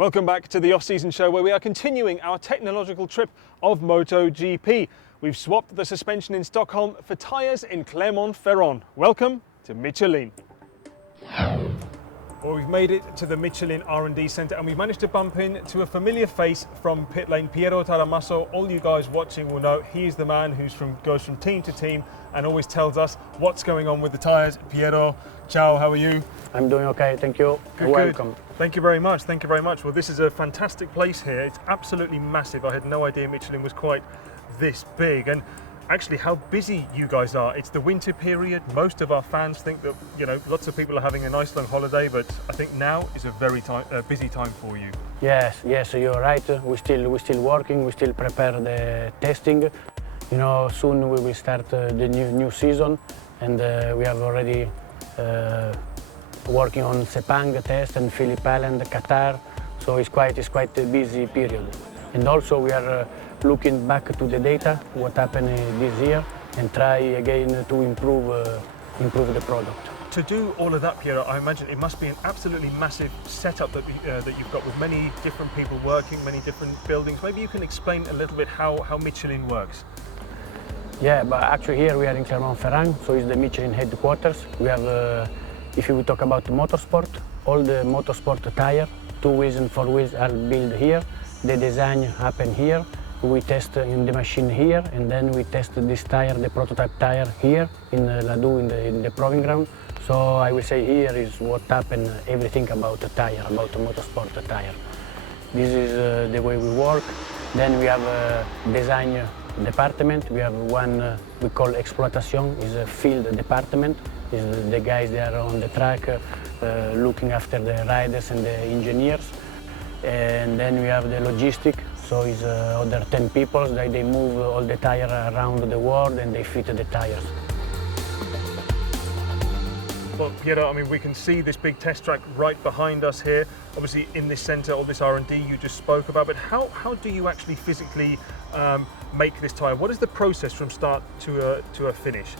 Welcome back to the Off Season Show, where we are continuing our technological trip of MotoGP. We've swapped the suspension in Stockholm for tyres in Clermont-Ferrand. Welcome to Michelin. Well, we've made it to the Michelin R&D Centre and we've managed to bump into a familiar face from pit lane, Piero Taramasso. All you guys watching will know he's the man who goes from team to team and always tells us what's going on with the tyres. Piero, ciao, how are you? I'm doing okay, thank you. Good, welcome. Good. Thank you very much, thank you very much. Well, this is a fantastic place here. It's absolutely massive. I had no idea Michelin was quite this big. And actually how busy you guys are. It's the winter period. Most of our fans think that, you know, lots of people are having a nice long holiday, but I think now is a very busy time for you. Yes, you're right. We're still working, we still prepare the testing. You know, soon we will start the new season, and we have already working on Sepang test and Phillip Island, Qatar. So it's quite a busy period. And also we are looking back to the data, what happened this year, and try again to improve the product. To do all of that, Piero, I imagine it must be an absolutely massive setup that you've got with many different people working, many different buildings. Maybe you can explain a little bit how Michelin works. Yeah, but actually here we are in Clermont-Ferrand, so it's the Michelin headquarters. We have, if you talk about motorsport, all the motorsport tire, 2 wheels and 4 wheels are built here. The design happen here. We test in the machine here, and then we test this tire, the prototype tire here in Ladou in the proving ground. So I will say here is what happened, everything about the tire, about the motorsport tire. This is the way we work. Then we have a design department. We have one we call exploitation, is a field department. Is the guys that are on the track looking after the riders and the engineers. And then we have the logistic. So it's other 10 people, they move all the tires around the world and they fit the tires. Well, Piero, I mean, we can see this big test track right behind us here. Obviously in this centre, all this R&D you just spoke about, but how do you actually physically make this tyre? What is the process from start to a finish?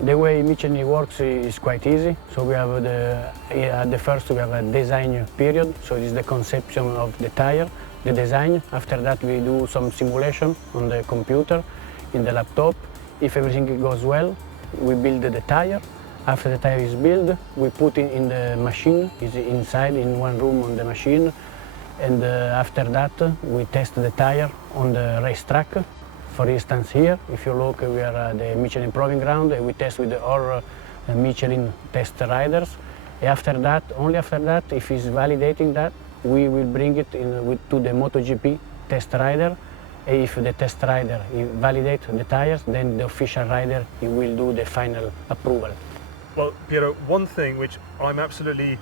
The way Michelin works is quite easy. So we have at the first we have a design period, so it's the conception of the tire. The design. After that we do some simulation on the computer, in the laptop. If everything goes well, we build the tire. After the tire is built, we put it in the machine, it's inside in one room on the machine. And after that, we test the tire on the racetrack. For instance here, if you look, we are at the Michelin Proving Ground, and we test with our Michelin test riders. And after that, only after that, if it's validating that, we will bring it to the MotoGP test rider. If the test rider validates the tires, then the official rider will do the final approval. Well, Piero, one thing which I'm absolutely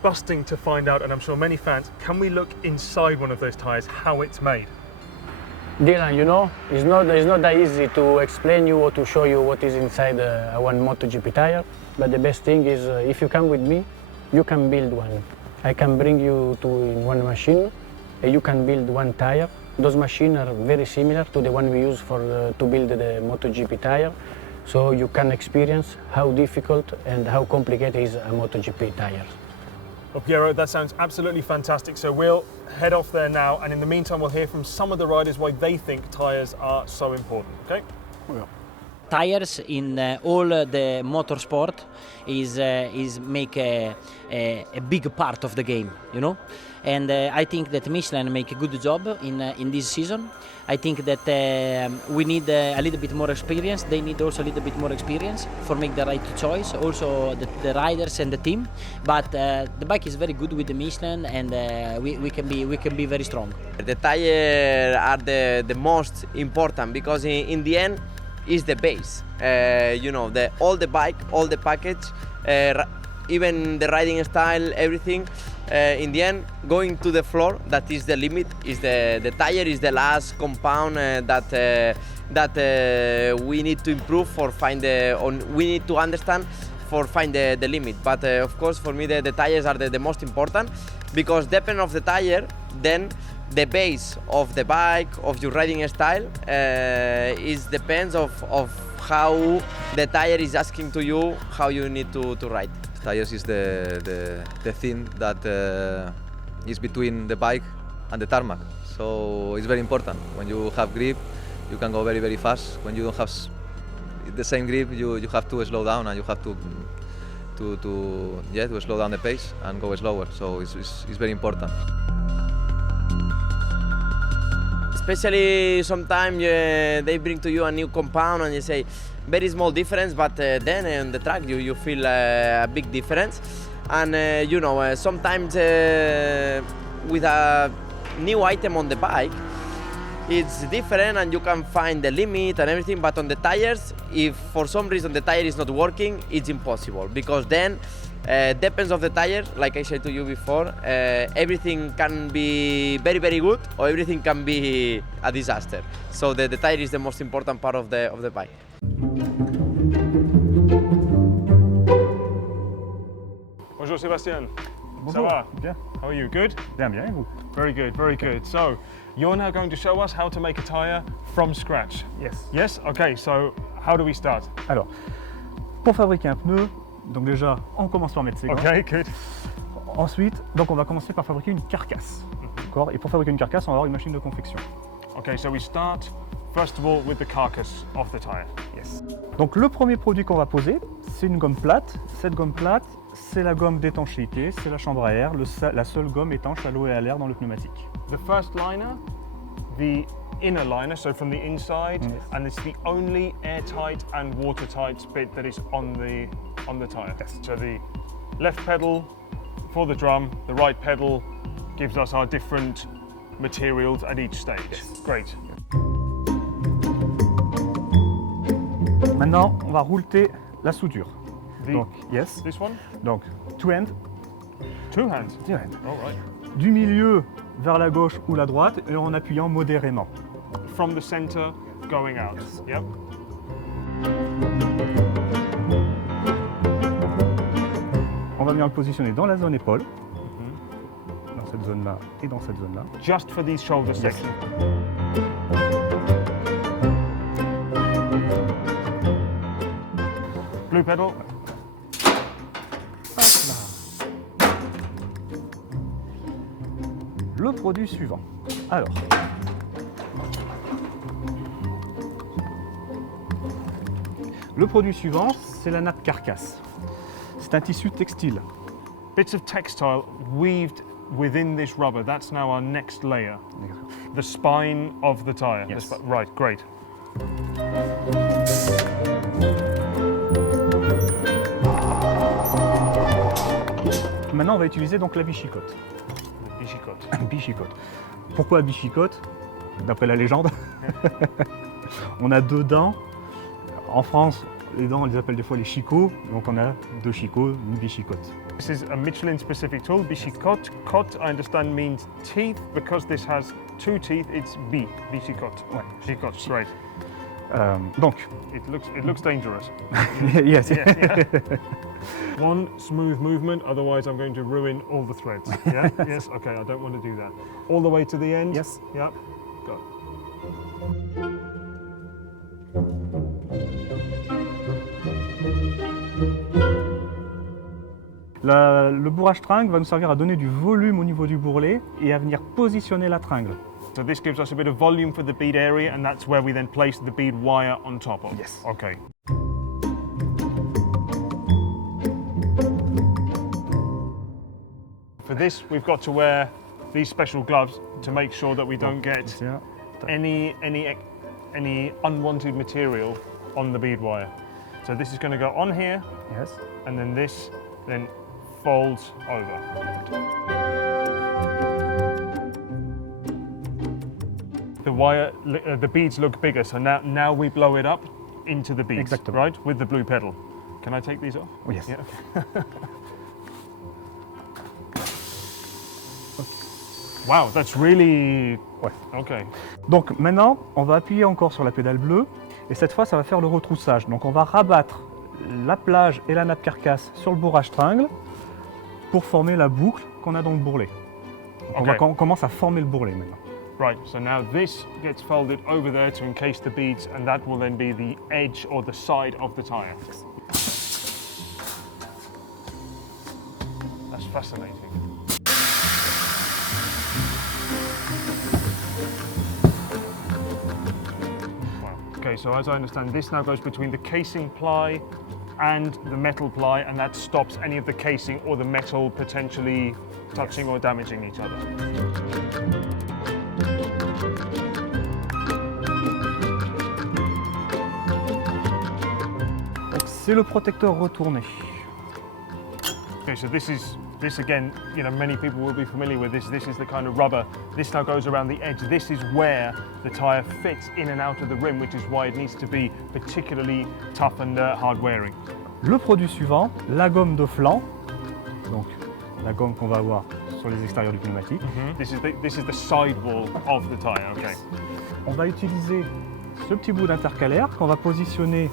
busting to find out, and I'm sure many fans, can we look inside one of those tires, how it's made? Dylan, you know, it's not that easy to explain you or to show you what is inside one MotoGP tire, but the best thing is if you come with me, you can build one. I can bring you in one machine, and you can build one tire. Those machines are very similar to the one we use to build the MotoGP tire, so you can experience how difficult and how complicated is a MotoGP tire. Well, Piero, that sounds absolutely fantastic. So we'll head off there now, and in the meantime, we'll hear from some of the riders why they think tyres are so important. Okay? Yeah. Tires in all the motorsport is make a big part of the game, you know, and I think that Michelin make a good job in this season. I think that we need a little bit more experience. They need also a little bit more experience for make the right choice. Also the riders and the team, but the bike is very good with the Michelin, and we can be very strong. The tires are the most important because in the end is the base. You know, all the bike, all the package, even the riding style, everything. In the end, going to the floor, that is the limit. Is the tire is the last compound that we need to improve for we need to understand for find the limit. But of course, for me, the tires are the most important because depending of the tire, then the base of the bike, of your riding style, is depends of how the tire is asking to you how you need to ride. Tires is the thing that is between the bike and the tarmac. So it's very important. When you have grip, you can go very, very fast. When you don't have the same grip, you have to slow down, and you have to slow down the pace and go slower. So it's very important. Especially sometimes they bring to you a new compound and you say very small difference, but then on the track you feel a big difference. And sometimes with a new item on the bike, it's different and you can find the limit and everything, but on the tires, if for some reason the tire is not working, it's impossible, because then depends of the tire, like I said to you before, everything can be very, very good or everything can be a disaster. So the tire is the most important part of the bike. Bonjour Sébastien. Bonjour. Ça va? Bien. How are you? Good? Bien, bien, et vous? Very good, very good. So, you're now going to show us how to make a tyre from scratch. Yes. Yes? Okay, so how do we start? Alors, pour fabriquer un pneu, donc déjà, on commence par mettre ses gants. Okay, good. Ensuite, donc on va commencer par fabriquer une carcasse. D'accord? Et pour fabriquer une carcasse, on va avoir une machine de confection. Okay, so we start first of all with the carcass of the tyre. Yes. Donc le premier produit qu'on va poser, c'est une gomme plate. Cette gomme plate, c'est la gomme d'étanchéité, c'est la chambre à air, la seule gomme étanche à l'eau et à l'air dans le pneumatique. The first liner, the inner liner, so from the inside, Yes. and it's the only airtight and watertight bit that is on the tyre. Yes. So the left pedal for the drum, the right pedal gives us our different materials at each stage. Yes. Great. Maintenant, on va rouleter la soudure. The- Donc, yes. This one? Donc, two hand, Two hands. two hand. All right. Du milieu vers la gauche ou la droite et en appuyant modérément. From the center going out. Yes. Yep. On va bien le positionner dans la zone épaule, dans cette zone-là et dans cette zone-là. Just for these shoulder Yes. sections. Blue pedal. Le produit suivant. Alors, le produit suivant, c'est la nappe carcasse. C'est un tissu textile. Bits of textile weaved within this rubber. That's now our next layer. The spine of the tyre. Yes. Right, great. Maintenant, on va utiliser donc la bichicotte. Bichicotte. Bichicotte. Pourquoi bichicotte? D'après la légende, on a deux dents. En France, les dents, on les appelle des fois les chicots. Donc on a deux chicots, une bichicotte. This is a Michelin specific tool, bichicotte. Cotte, I understand, means teeth. Because this has two teeth, it's bichicotte. Ouais. Bichicotte, great. Donc, It looks dangerous. yes. Yeah. One smooth movement, otherwise I'm going to ruin all the threads. Yeah? Yes, okay, I don't want to do that. All the way to the end? Yes. Yep. Go. Le bourrage tringle va nous servir à donner du volume au niveau du bourrelet et à venir positionner la tringle. So this gives us a bit of volume for the bead area, and that's where we then place the bead wire on top of. Yes. Okay. For this, we've got to wear these special gloves to make sure that we don't get Tiens. any unwanted material on the bead wire. So this is going to go on here, Yes. and then this then folds over. The wire, the beads look bigger, so now we blow it up into the beads, Exactement. right? With the blue pedal. Can I take these off? Oh, yes. Yeah. Wow, that's really. Ouais. Okay. Donc maintenant, on va appuyer encore sur la pédale bleue et cette fois, ça va faire le retroussage. Donc on va rabattre la plage et la nappe carcasse sur le bourrage tringle pour former la boucle qu'on a dans le bourrelet. Donc Okay. on commence à former le bourrelet maintenant. Right, so now this gets folded over there to encase the beads, and that will then be the edge or the side of the tyre. That's fascinating. Okay, so as I understand, this now goes between the casing ply and the metal ply, and that stops any of the casing or the metal potentially touching or damaging each other. C'est le protecteur retourné. Okay, so this again, you know, many people will be familiar with this. This is the kind of rubber. This now goes around the edge. This is where the tyre fits in and out of the rim, which is why it needs to be particularly tough and hard wearing. Le produit suivant, la gomme de flanc. Donc la gomme qu'on va avoir sur les extérieurs du pneumatique. This is the sidewall of the tyre. Okay. On va utiliser ce petit bout d'intercalaire qu'on va positionner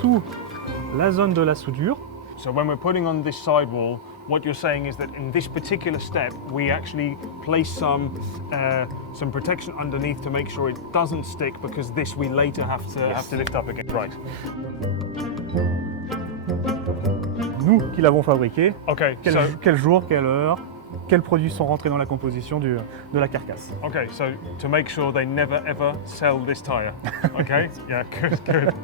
sous la zone de la soudure. So when we're putting on this sidewall, what you're saying is that in this particular step, we actually place some protection underneath to make sure it doesn't stick, because this we later have to lift up again. Right. Nous qui l'avons fabriqué, Okay. quel jour, quelle heure, quels produits sont rentrés dans la composition de la carcasse. Okay. So to make sure they never ever sell this tyre. Okay. Yeah. Good. Good.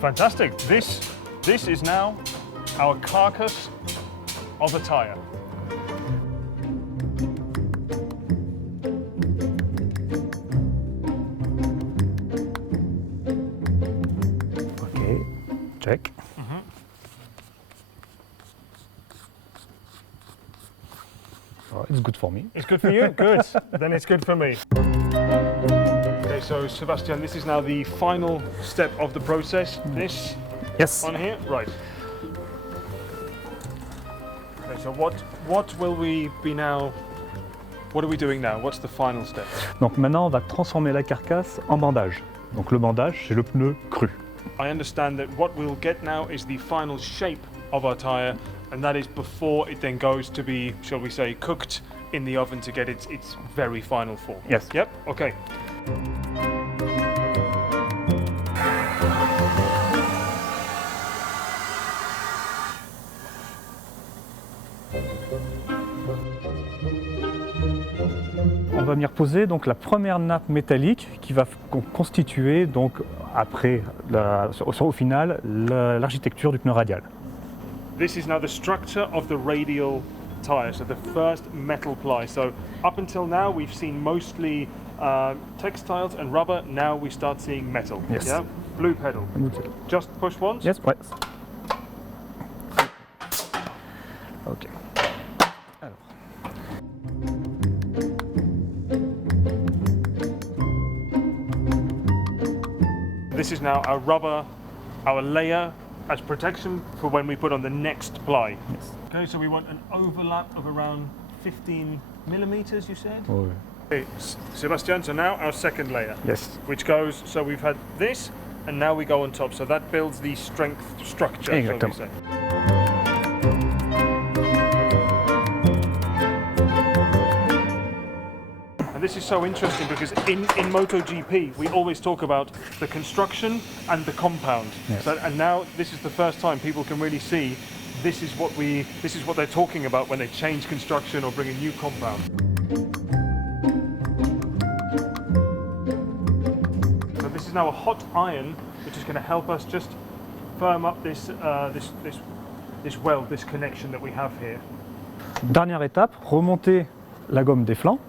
Fantastic. This is now our carcass of a tyre. Ok, check. Oh, it's good for me. It's good for you? Good. Then it's good for me. Okay, so Sebastian, this is now the final step of the process. This Yes. on here? Right. Okay, so what will we be now, what are we doing now? What's the final step? Donc maintenant, on va transformer la carcasse en bandage. Donc le bandage, c'est le pneu cru. I understand that what we'll get now is the final shape of our tyre, and that is before it then goes to be, shall we say, cooked in the oven to get its very final form. Yes. Yep, okay. On va venir poser donc la première nappe métallique qui va constituer donc après au final l'architecture du pneu radial. This is now the structure of the radial tyre, so the first metal ply. So up until now we've seen mostly textiles and rubber. Now we start seeing metal. Yes. Yeah? Blue pedal. Just push once. Yes, ouais. Ok. Alors. This is now our rubber, our layer as protection for when we put on the next ply. Yes. Okay, so we want an overlap of around 15 millimeters, you said? Oh, oui. Okay, Sebastian, so now our second layer. Yes. Which goes, so we've had this, and now we go on top. So that builds the strength structure, shall we Exactement. say. And this is so interesting because in MotoGP we always talk about the construction and the compound. Yes. So, and now this is the first time people can really see this is what they're talking about when they change construction or bring a new compound. So this is now a hot iron which is going to help us just firm up this weld, this connection that we have here. Dernière étape, remonter la gomme des flancs.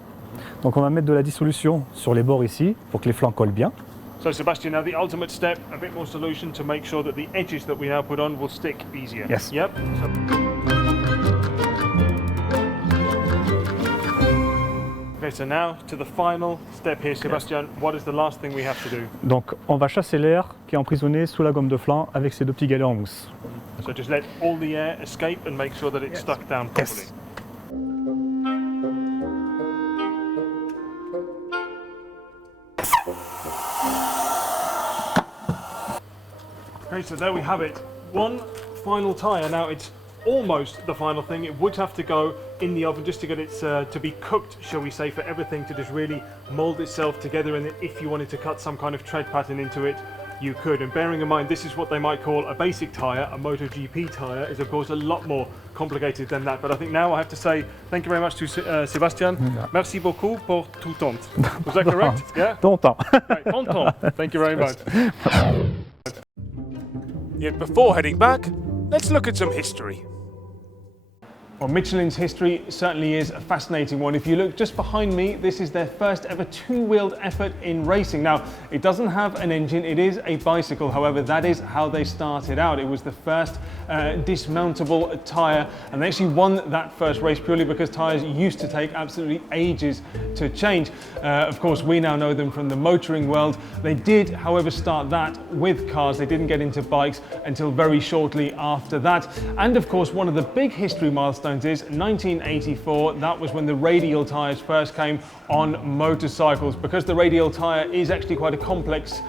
Donc on va mettre de la dissolution sur les bords ici pour que les flancs collent bien. So Sebastian, now the ultimate step, a bit more solution to make sure that the edges that we now put on will stick easier. Yes. Yep. Okay, so now to the final step here, Sebastian. What is the last thing we have to do? Donc on va chasser l'air qui est emprisonné sous la gomme de flanc avec ces deux petits galets en mousse. So just let all the air escape and make sure that it's stuck down properly. Yes. Okay, so there we have it. One final tyre. Now it's almost the final thing. It would have to go in the oven just to get it to be cooked, shall we say, for everything to just really mould itself together. And then if you wanted to cut some kind of tread pattern into it, you could. And bearing in mind, this is what they might call a basic tyre. A MotoGP tyre is of course a lot more complicated than that. But I think now I have to say thank you very much to Sébastien. Merci beaucoup pour tout temps. Was that correct? Yeah? Ton temps. Right, ton temps. Thank you very much. Yet before heading back, let's look at some history. Well, Michelin's history certainly is a fascinating one. If you look just behind me, this is their first ever two-wheeled effort in racing. Now, it doesn't have an engine, it is a bicycle. However, that is how they started out. It was the first dismountable tyre, and they actually won that first race purely because tyres used to take absolutely ages to change. Of course, we now know them from the motoring world. They did, however, start that with cars. They didn't get into bikes until very shortly after that. And of course, one of the big history milestones is 1984. That was when the radial tyres first came on motorcycles. Because the radial tyre is actually quite a complex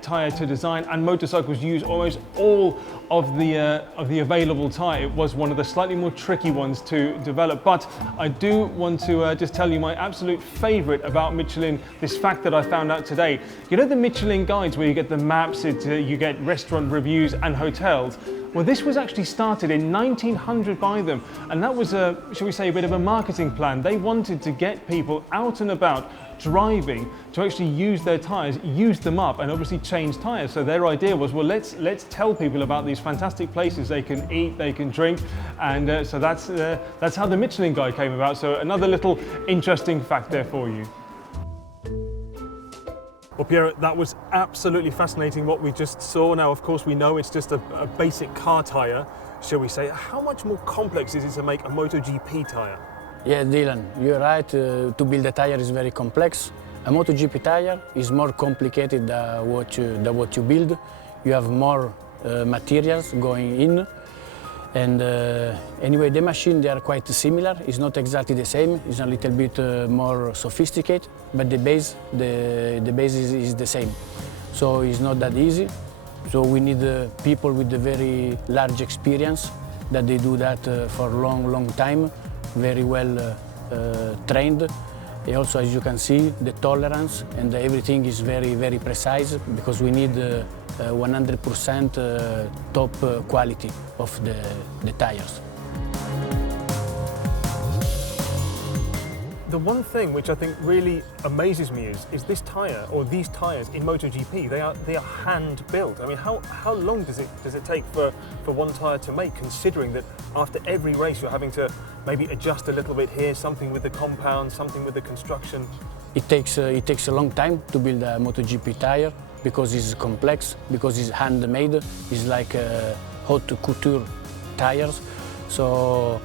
tyre to design, and motorcycles use almost all of the available tyre. It was one of the slightly more tricky ones to develop. But I do want to just tell you my absolute favourite about Michelin, this fact that I found out today. You know the Michelin guides where you get the maps, you get restaurant reviews and hotels? Well, this was actually started in 1900 by them, and that was shall we say, a bit of a marketing plan. They wanted to get people out and about driving to actually use their tyres, use them up, and obviously change tyres. So their idea was, well, let's tell people about these fantastic places they can eat, they can drink, and so that's how the Michelin Guide came about. So another little interesting fact there for you. Well, Piero, that was absolutely fascinating what we just saw. Now, of course, we know it's just a basic car tyre, shall we say. How much more complex is it to make a MotoGP tyre? Yeah, Dylan, you're right. To build a tyre is very complex. A MotoGP tyre is more complicated than what you build. You have more materials going in. And anyway, the machine, they are quite similar. It's not exactly the same. It's a little bit more sophisticated, but the base is the same. So it's not that easy. So we need people with a very large experience that they do that for a long time, very well trained. And also, as you can see, the tolerance and everything is very precise because we need 100% top quality of the tires. The one thing which I think really amazes me is this tyre, or these tyres in MotoGP, they are hand built. I mean, how long does it take for one tyre to make, considering that after every race you're having to maybe adjust a little bit here, something with the compound, something with the construction? It takes a long time to build a MotoGP tyre because it's complex, because it's handmade. It's like haute couture tires. So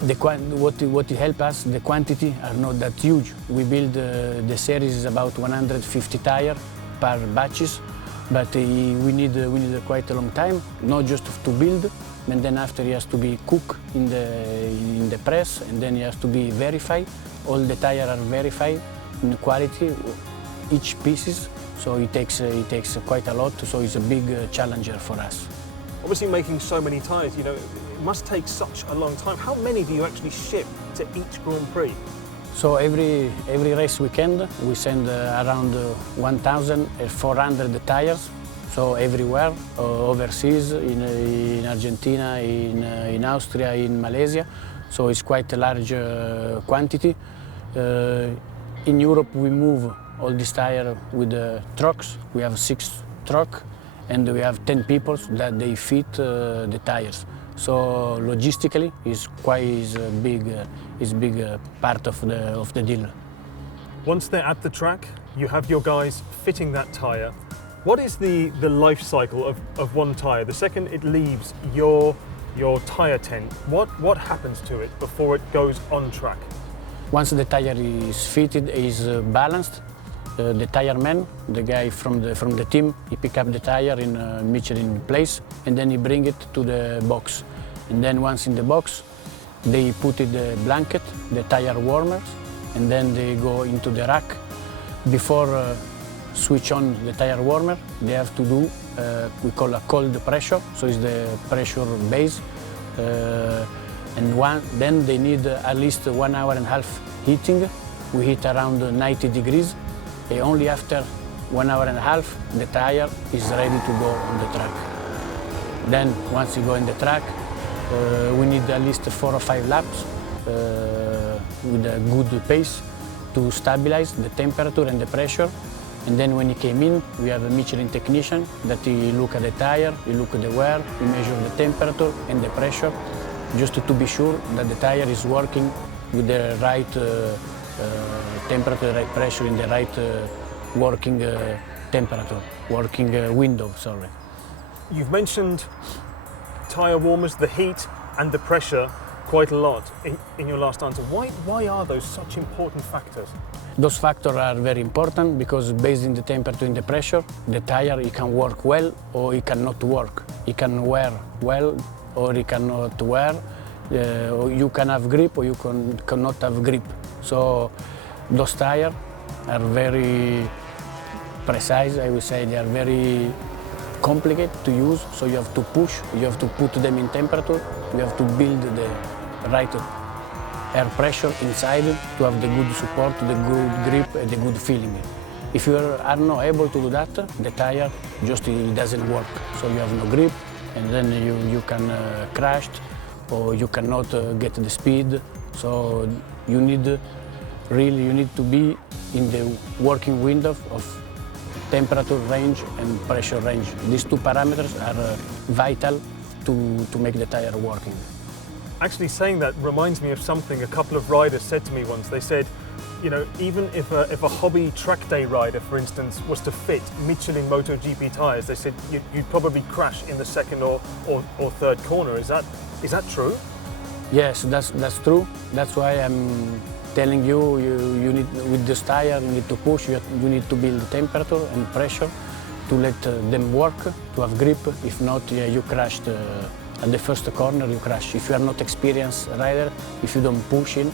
what it helps us, the quantity are not that huge. We build the series is about 150 tires per batches, but we need quite a long time, not just to build, and then after it has to be cooked in the press, and then it has to be verified. All the tires are verified in quality, each pieces. So it takes quite a lot. So it's a big challenger for us. Obviously, making so many tyres, you know, it must take such a long time. How many do you actually ship to each Grand Prix? So every race weekend we send around 1,400 tires. So everywhere, overseas, in Argentina, in Austria, in Malaysia. So it's quite a large quantity. In Europe we move all these tires with trucks. We have 6 trucks and we have 10 people that they fit the tires. So logistically, it's a big part of the deal. Once they're at the track, you have your guys fitting that tyre. What is the life cycle of one tyre? The second it leaves your tyre tent, what happens to it before it goes on track? Once the tyre is fitted, is balanced, the tyre man, the guy from the team, he pick up the tyre in Michelin place and then he bring it to the box. And then once in the box, they put it the blanket, the tyre warmers, and then they go into the rack. Before switch on the tyre warmer, they have to do we call a cold pressure, so it's the pressure base. Then they need at least 1.5 hours heating. We heat around 90 degrees. Only after 1 hour and a half, the tire is ready to go on the track. Then once you go in the track, we need at least 4 or 5 laps with a good pace to stabilize the temperature and the pressure. And then when he came in, we have a Michelin technician that he look at the tire, he look at the wear, he measure the temperature and the pressure, just to be sure that the tire is working with the right temperature, the right pressure, in the right working temperature, working window, sorry. You've mentioned tyre warmers, the heat and the pressure quite a lot in your last answer. Why are those such important factors? Those factors are very important because based on the temperature and the pressure, the tire it can work well or it cannot work. It can wear well or it cannot wear. Or you can have grip or you cannot have grip. So those tires are very precise, I would say. They are very complicated to use, so you have to push, you have to put them in temperature, you have to build the right air pressure inside to have the good support, the good grip and the good feeling. If you are not able to do that, the tire just it doesn't work. So you have no grip and then you can crash or you cannot get the speed. So you need to be in the working window of temperature range and pressure range. These two parameters are vital to make the tire working. Actually, saying that reminds me of something a couple of riders said to me once. They said, you know, even if a hobby track day rider, for instance, was to fit Michelin MotoGP tyres, they said you'd probably crash in the second or third corner. Is that true? Yes, that's true. That's why I'm telling you need with this tire you need to push. You need to build temperature and pressure to let them work, to have grip. If not, yeah, you crashed at the first corner. You crash. If you are not experienced rider, if you don't push in,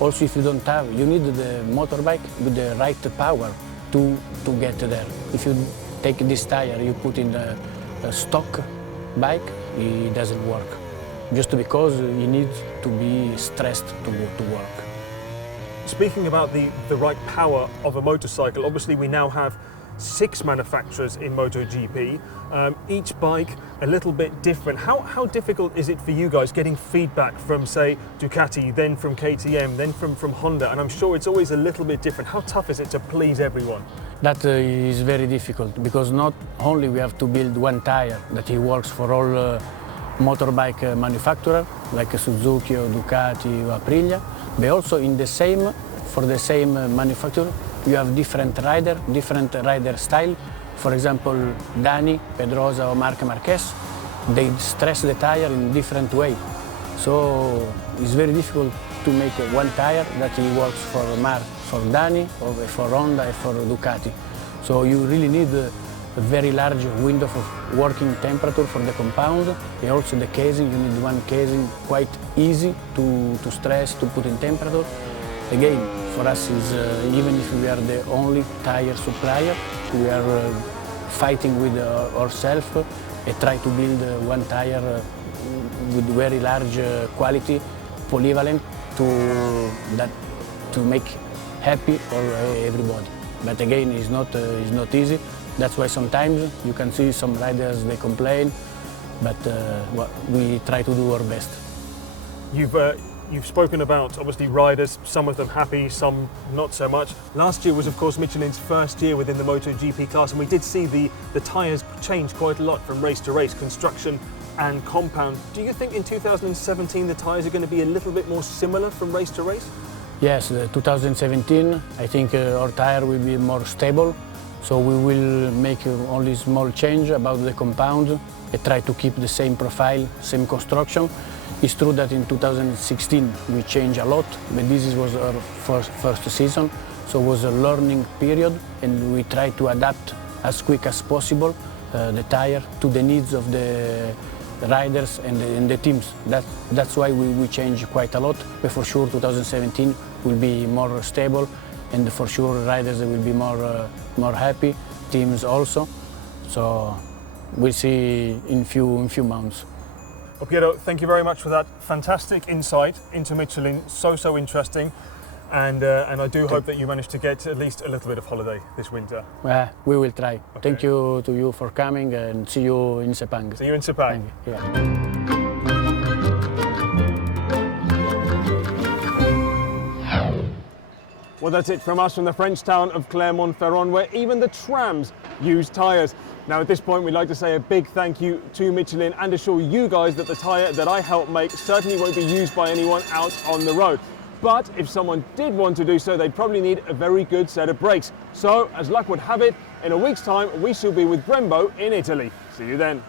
also if you don't have, you need the motorbike with the right power to get there. If you take this tire, you put in a stock bike, it doesn't work. Just because you need to be stressed to work. Speaking about the right power of a motorcycle, obviously we now have 6 manufacturers in MotoGP, each bike a little bit different. How difficult is it for you guys getting feedback from, say, Ducati, then from KTM, then from Honda? And I'm sure it's always a little bit different. How tough is it to please everyone? That is very difficult because not only we have to build one tire that it works for all motorbike manufacturer like Suzuki or Ducati or Aprilia, but also for the same manufacturer you have different rider style. For example, Dani, Pedrosa or Marc Marquez, they stress the tire in different way. So it's very difficult to make one tire that works for Dani or for Honda or for Ducati. So you really need a very large window of working temperature for the compound, and also the casing. You need one casing quite easy to stress, to put in temperature. Again, for us is even if we are the only tire supplier, we are fighting with ourselves and try to build one tire with very large quality, polyvalent, to make happy everybody. But again, it's not easy. That's why sometimes you can see some riders, they complain, but we try to do our best. You've spoken about, obviously, riders, some of them happy, some not so much. Last year was, of course, Michelin's first year within the MotoGP class, and we did see the tyres change quite a lot from race to race, construction and compound. Do you think in 2017 the tyres are going to be a little bit more similar from race to race? Yes, 2017, I think our tyre will be more stable. So we will make only small change about the compound and try to keep the same profile, same construction. It's true that in 2016 we changed a lot, but this was our first season, so it was a learning period, and we try to adapt as quick as possible the tire to the needs of the riders and the teams. That's why we changed quite a lot, but for sure 2017 will be more stable. And for sure, riders will be more happy, teams also. So we'll see in few months. Well, Piero, thank you very much for that fantastic insight into Michelin. So interesting. and I do hope that you manage to get at least a little bit of holiday this winter. We will try. Okay. Thank you to you for coming, and see you in Sepang. See you in Sepang. Thank you. Yeah. Well, that's it from us from the French town of Clermont-Ferrand, where even the trams use tyres. Now, at this point, we'd like to say a big thank you to Michelin and assure you guys that the tyre that I helped make certainly won't be used by anyone out on the road. But if someone did want to do so, they'd probably need a very good set of brakes. So, as luck would have it, in a week's time, we shall be with Brembo in Italy. See you then.